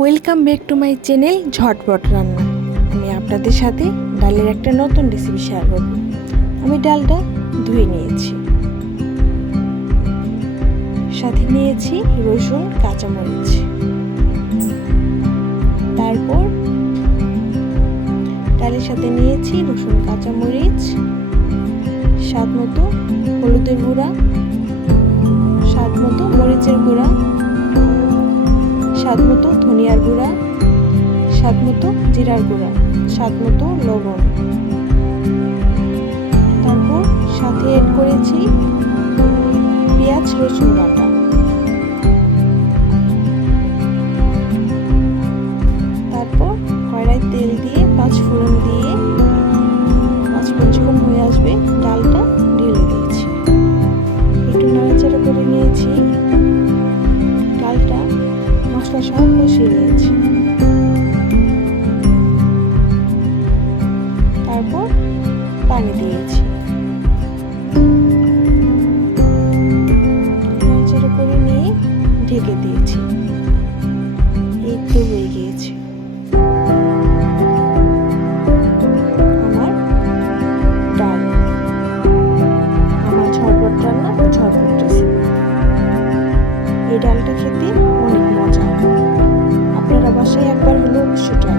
Welcome back to my channel ঝটপট রান্না। আমি আপনাদের সাথে ডালের একটা নতুন রেসিপি শেয়ার করব। আমি ডালটা ধুয়ে নিয়েছি, সাথে নিয়েছি রসুন কাঁচামরিচ। তারপর ডালের সাথে নিয়েছি রসুন কাঁচামরিচ, স্বাদ মতো হলুদের গুঁড়া, স্বাদ মতো মরিচের গুঁড়া, স্বাদ মতো ধনিয়ার গুঁড়া, স্বাদ মতো জিরার গুঁড়া, স্বাদ মতো লবণ। তারপর সাথে এড করেছি পেঁয়াজ রসুন বাটা। তারপর কড়াই তেল দিয়ে 5 ফোড়ন দিয়ে 5 যখন হয়ে আসবে ডালটা ঢেলে দিয়েছি, একটু নাড়াচাড়া করে নিয়েছি। ডালটা মশলা সহ কষিয়ে নিয়েছি। তারপর পানি দিয়েছি, নাড়াচাড়া করে নিয়ে ঢেকে দিয়েছি। এই তো হয়ে গিয়েছে আমার ডাল, আমার ঝটপট রান্না, ঝটপট রেসিপি। এই ডালটা খেতে অনেক মজা, আপনারা বাসায় একবার হলেও অবশ্যই ট্রাই